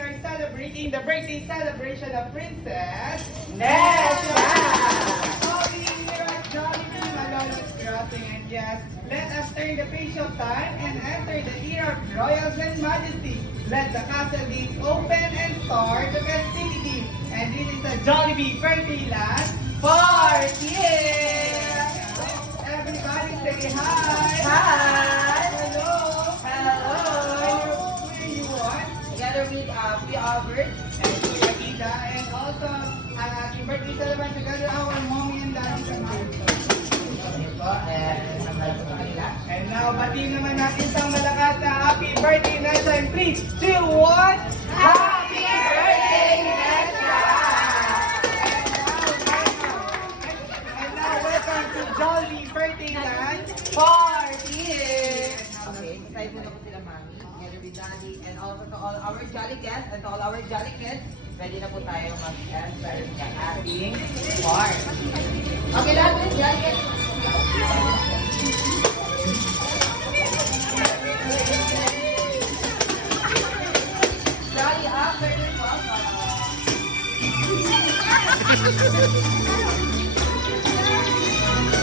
are celebrating the birthday celebration of Princess Nesha! Sorry, here at Jollibee Malolos Crossing, and yes, let us turn the page of time and enter the era of royals and majesty. Let the castle gates open and start the festivities. And this is a Jollibee Birthday Land Party! Everybody say hi! Hi! Hello! Hello! Who are you on? Together with P. Albert. And Kuya Ida, and also ang ating birthday celebration together our mommy and daddy tonight. And now, batiin naman natin sa malakas na happy birthday, Nesha, and 3, 2, 1, Happy birthday, Nesha! And now, welcome to Jolly Birthday Land Party! Okay, excited muna po sila, Mami. Together with Daddy, and also to all our jolly guests and to all our jolly kids. Pwede na po tayo mag-answer sa ating part. Okay, lahat ng jolly kids.